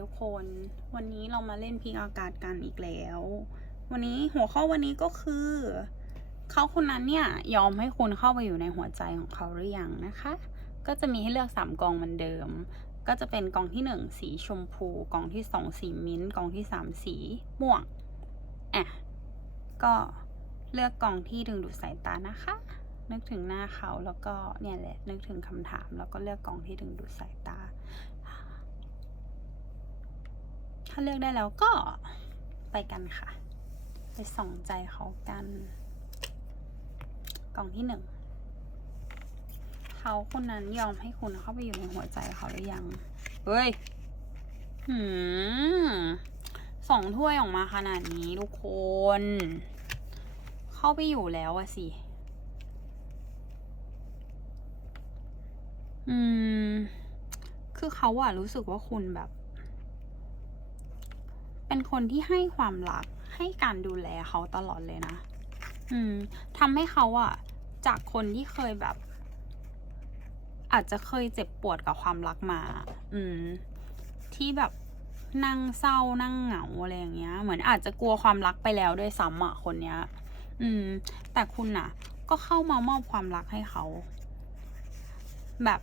ทุกคน วันนี้เรามาเล่นพิกอากาศกันอีกแล้ว วันนี้หัวข้อวันนี้ก็คือ เขาคนนั้นเนี่ยยอมให้คุณเข้าไปอยู่ในหัวใจของเขาหรือยังนะคะ ก็จะมีให้เลือกสามกองเหมือนเดิม ก็จะเป็นกองที่หนึ่งสีชมพู กองที่สองสีมิ้นท์กองที่สามสีม่วงอะก็เลือกกองที่ดึงดูดสายตานะคะ นึกถึงหน้าเขาแล้วก็เนี่ยแหละนึกถึงคำถาม แล้วก็เลือกกองที่ดึงดูดสายตา ถ้าเลือกได้แล้วก็ไปกันค่ะ ไปส่องใจเขากัน กล่องที่หนึ่งเขาคนนั้นยอมให้คุณเข้าไปอยู่ในหัวใจเขาหรือยัง เฮ้ย หืมสองถ้วยออกมาขนาดนี้ทุกคน เข้าไปอยู่แล้วอะสิ อืม คือเขาอะรู้สึกว่าคุณแบบ เป็นคนที่ให้ความรักให้การดูแลเขาตลอดเลยนะ อืมทำให้เขาอะจากคนที่เคยแบบ อาจจะเคยเจ็บปวดกับความรักมา อืม ที่แบบนั่งเศร้านั่งเหงาอะไรอย่างเงี้ย เหมือนอาจจะกลัวความรักไปแล้วด้วยซ้ำอะคนเนี้ย อืม แต่คุณน่ะก็เข้ามามอบความรักให้เขา แบบ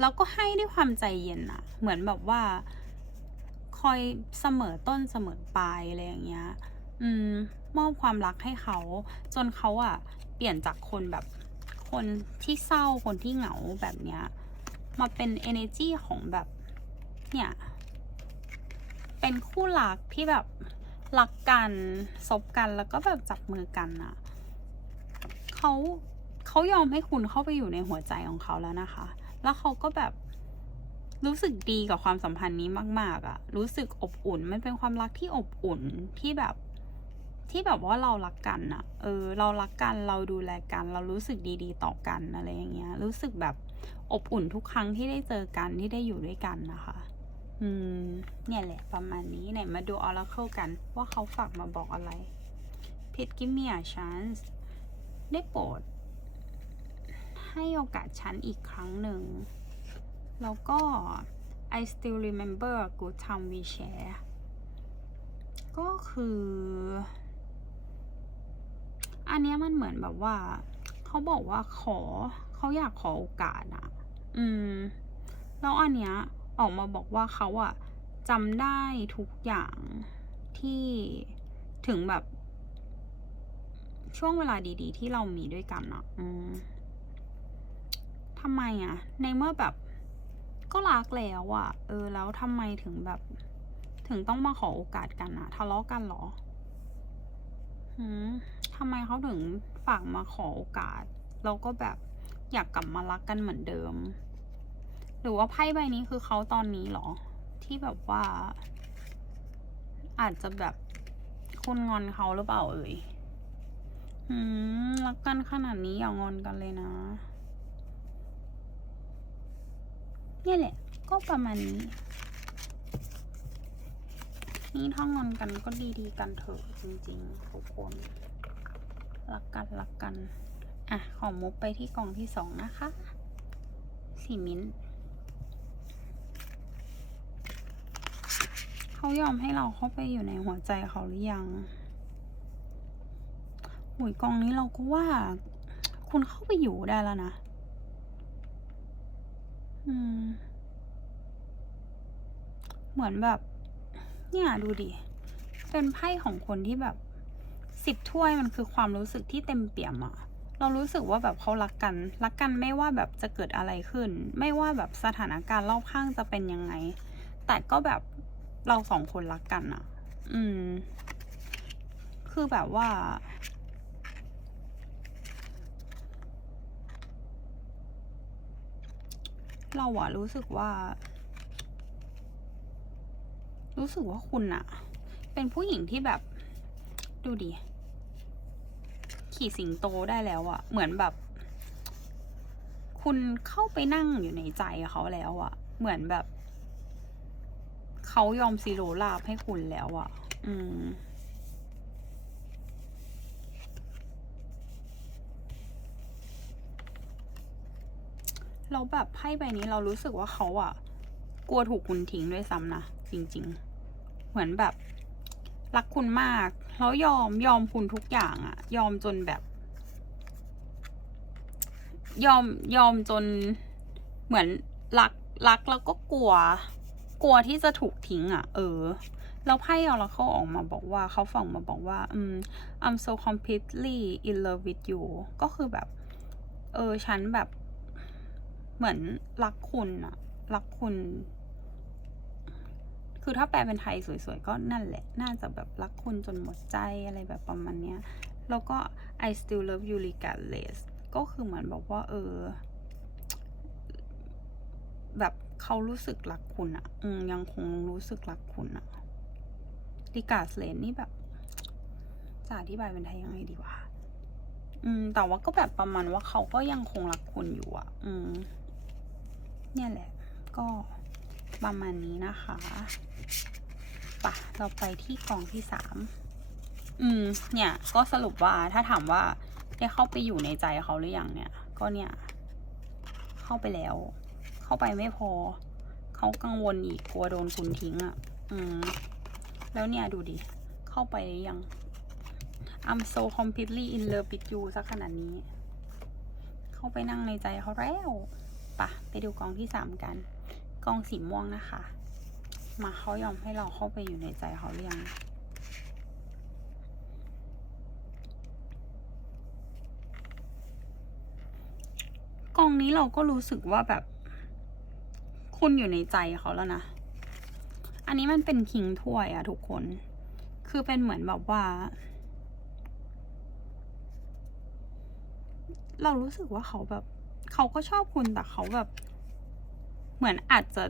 แล้วก็ให้ด้วยความใจเย็นอะเหมือนแบบว่า อยเสมอต้นเสมอปลายอะไรอย่างเงี้ย อืม มอบความรักให้เขา จนเขาอะเปลี่ยนจากคนแบบคนที่เศร้าคนที่เหงาแบบเนี้ย มาเป็น energy ของแบบเนี่ยเป็นคู่รักที่แบบรักกันซบกันแล้วก็แบบจับมือกันอะเขาเขายอมให้คุณเข้าไปอยู่ในหัวใจของเขาแล้วนะคะ แล้วเขาก็แบบ รู้สึกดีกับความสัมพันธ์นี้มาก ๆอะรู้สึกอบอุ่น มันเป็นความรักที่อบอุ่นที่แบบ ที่แบบว่าเรารักกันอะเออ เรารักกัน เราดูแลกัน เรารู้สึกดีๆ ต่อกันอะไรอย่างเงี้ย รู้สึกแบบอบอุ่นทุกครั้งที่ได้เจอกันที่ได้อยู่ด้วยกันนะคะ อืม เนี่ยแหละ ประมาณนี้ไหนมาดู Oracle กัน ว่าเขาฝากมาบอกอะไรพิดกิมเมียชันส์ได้โปรดให้โอกาสฉันอีกครั้งหนึ่ง แล้วก็ I still remember good time we share ก็คือ อันนี้มันเหมือนแบบว่า เขาบอกว่าขอเขาอยากขอโอกาสอะอืม แล้วอันเนี้ยออกมาบอกว่าเขาอะจำได้ทุกอย่างที่ถึงแบบ ช่วงเวลาดี ๆ ที่เรามีด้วยกันอะอืมทำไมอะในเมื่อแบบ ก็รักแล้วอะเออ แล้วทำไมถึงแบบ ถึงต้องมาขอโอกาสกันอะทะเลาะกันเหรอหืมทำไมเขาถึงฝากมาขอโอกาสแล้วก็แบบอยากกลับมารักกันเหมือนเดิม หรือว่าไพ่ใบนี้คือเขาตอนนี้เหรอ ที่แบบว่า อาจจะแบบคุณงอนเขาหรือเปล่าเอ่ยหืม รักกันขนาดนี้อย่างอนกันเลยนะ เนี่ยแหละ ก็ประมาณนี้ นี่ถ้างอนกันก็ดีๆกันเถอะจริงๆทุกคนรักกันรักกัน อะ ขอมุกไปที่กล่องที่สองนะคะ สีมิ้นท์เขายอมให้เราเข้าไปอยู่ในหัวใจเขาหรือยังหุยกล่องนี้เราก็ว่า คุณเข้าไปอยู่ได้แล้วนะ เหมือนแบบ เนี่ยดูดิ เป็นไพ่ของคนที่แบบสิบถ้วยมันคือความรู้สึกที่เต็มเปี่ยมอะเรารู้สึกว่าแบบเขารักกัน รักกันไม่ว่าแบบจะเกิดอะไรขึ้น ไม่ว่าแบบสถานการณ์รอบข้างจะเป็นยังไง แต่ก็แบบเราสองคนรักกันอะอืม คือแบบว่า เราอะรู้สึกว่า รู้สึกว่าคุณอะเป็นผู้หญิงที่แบบ ดูดิ ขี่สิงโตได้แล้วอะเหมือนแบบ คุณเข้าไปนั่งอยู่ในใจเขาแล้วอะเหมือนแบบ เขายอมซีโรลาบให้คุณแล้วอะอืม เราแบบไพ่ใบนี้เรารู้สึกว่าเขาอะกลัวถูกคุณทิ้งด้วยซ้ำนะจริง ๆ เหมือนแบบรักคุณมากแล้วยอมยอมคุณทุกอย่างอะยอมจนแบบ ยอมยอมจนเหมือนรักรักแล้วก็กลัว กลัวที่จะถูกทิ้งอะเออแล้วไพ่เอาแล้วเขาออกมาบอกว่าเขาฝั่งมาบอกว่าอืม I'm so completely in love with you ก็คือแบบ เออ ฉันแบบ เหมือนรักคุณอะรักคุณ คือถ้าแปลเป็นไทยสวยๆ ก็นั่นแหละ น่าจะแบบรักคุณจนหมดใจอะไรแบบประมาณเนี้ย แล้วก็ I still love you regardless ก็คือเหมือนบอกว่า เออ แบบเขารู้สึกรักคุณอะอืมยังคงรู้สึกรักคุณอะ regardless นี่แบบจะอธิบายเป็นไทยยังไงดีวะอืม แต่ว่าก็แบบประมาณว่าเขาก็ยังคงรักคุณอยู่อะอืม เนี่ยแหละก็ประมาณนี้นะคะปะเราไปที่กล่องที่สามอืม เนี่ย ก็สรุปว่าถ้าถามว่าได้เข้าไปอยู่ในใจเขาหรือยังเนี่ย ก็เนี่ย เข้าไปแล้ว เข้าไปไม่พอ เขากังวลอีกกลัวโดนคุณทิ้งอะ่ะ อืม แล้วเนี่ยดูดิ เข้าไปหรือยัง I'm so completely in love with you สักขนาดนี้ เข้าไปนั่งในใจเขาแล้ว ปะไปดูกองที่สามกัน กองสีม่วงนะคะ มาเขายอมให้เราเข้าไปอยู่ในใจเขาหรือยังกองนี้เราก็รู้สึกว่าแบบ คุณอยู่ในใจเขาแล้วนะ อันนี้มันเป็นคิงถ้วยอะทุกคน คือเป็นเหมือนแบบว่า เรารู้สึกว่าเขาแบบ เขาก็ชอบคุณแต่เขาแบบ เหมือนอาจจะ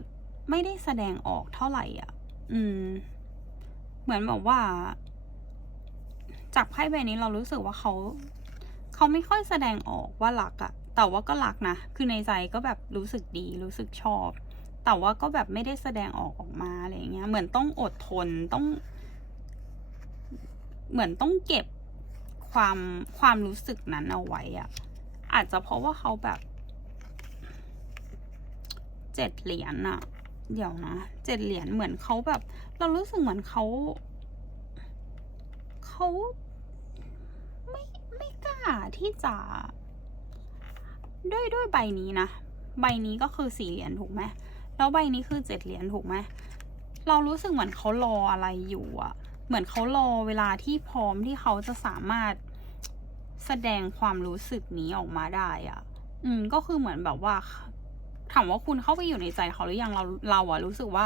ไม่ได้แสดงออกเท่าไหร่อะ อืม เหมือนแบบว่า จากไพ่ใบนี้เรารู้สึกว่าเขาเขาไม่ค่อยแสดงออกว่ารักอะแต่ว่าก็รักนะ คือในใจก็แบบรู้สึกดี รู้สึกชอบ แต่ว่าก็แบบไม่ได้แสดงออกออกมาอะไรเงี้ย เหมือนต้องอดทน ต้อง เหมือนต้องเก็บความความรู้สึกนั้นเอาไว้อะ อาจจะเพราะว่าเขาแบบเจ็ดเหรียญอะเดี๋ยวนะเจ็ดเหรียญเหมือนเขาแบบ เรารู้สึกเหมือนเขาเขาไม่ไม่กล้าที่จะ ด้วยด้วยใบนี้นะ ใบนี้ก็คือสี่เหรียญถูกไหมแล้วใบนี้คือเจ็ดเหรียญถูกไหมเรารู้สึกเหมือนเขารออะไรอยู่อะเหมือนเขารอเวลาที่พร้อมที่เขาจะสามารถ แสดงความรู้สึกนี้ออกมาได้อะ อืมก็คือเหมือนแบบว่าถามว่าคุณเข้าไปอยู่ในใจเขาหรือยังเราเราอะรู้สึกว่า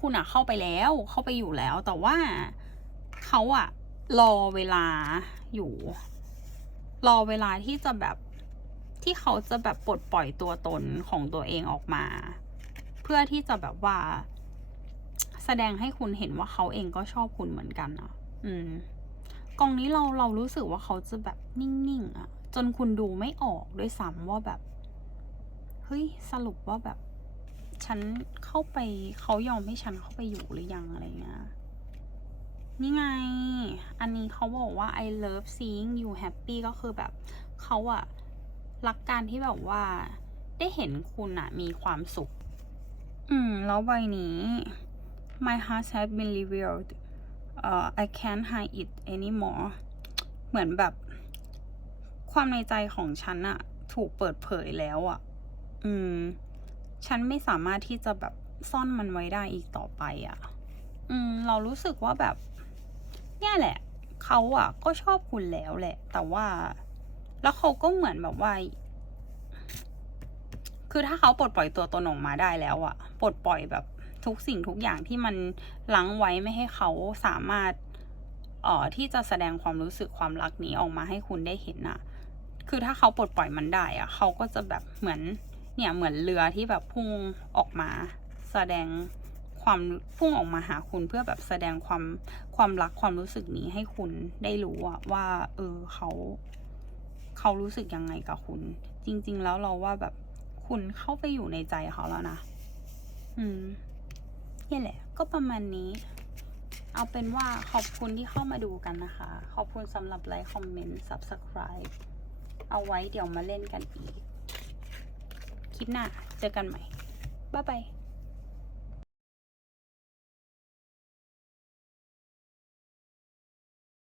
คุณอะเข้าไปแล้วเข้าไปอยู่แล้ว แต่ว่าเขาอะรอเวลาอยู่ รอเวลาที่จะแบบที่เขาจะแบบปลดปล่อยตัวตนของตัวเองออกมา เพื่อที่จะแบบว่า แสดงให้คุณเห็นว่าเขาเองก็ชอบคุณเหมือนกันอะอืม องนี้เราเรารู้สึกว่าเขาจะแบบนิ่งๆอะจนคุณดูไม่ออกด้วยซ้ำว่าแบบเฮ้ยสรุปว่าแบบ ฉันเข้าไปเขายอมให้ฉันเข้าไปอยู่หรือยังอะไรเงี้ยนี่ไง อันนี้เขาบอกว่า I love seeing you happy ก็คือแบบเขาอะรักการที่แบบว่า ได้เห็นคุณอะมีความสุข อืม แล้วใบนี้ my heart has been revealed uh, I can't hide it anymore เหมือนแบบ ความในใจของฉันอะถูกเปิดเผยแล้วอะอืม ฉันไม่สามารถที่จะแบบซ่อนมันไว้ได้อีกต่อไปอะอืม เรารู้สึกว่าแบบ เนี่ยแหละ เขาอะก็ชอบคุณแล้วแหละ แต่ว่า แล้วเขาก็เหมือนแบบว่า คือถ้าเขาปลดปล่อยตัวตนออกมาได้แล้วอะปลดปล่อยแบบ ทุกสิ่งทุกอย่างที่มันลังไว้ไม่ให้เขาสามารถเอ่อที่จะแสดงความรู้สึกความรักนี้ออกมาให้คุณได้เห็นอะคือถ้าเขาปลดปล่อยมันได้อะเขาก็จะแบบเหมือนเนี่ยเหมือนเรือที่แบบพุ่งออกมา แสดงความพุ่งออกมาหาคุณเพื่อแบบแสดงความความรักความรู้สึกนี้ให้คุณได้รู้อะว่า เออเขาเขารู้สึกยังไงกับคุณ จริง ๆ แล้วเราว่าแบบคุณเข้าไปอยู่ในใจเขาแล้วนะ อืม นี่แหละ ก็ประมาณนี้ เอาเป็นว่าขอบคุณที่เข้ามาดูกันนะคะ ขอบคุณสำหรับไลค์คอมเมนต์ subscribe เอาไว้เดี๋ยวมาเล่นกันอีก คลิปหน้าเจอกันใหม่ บ๊ายบาย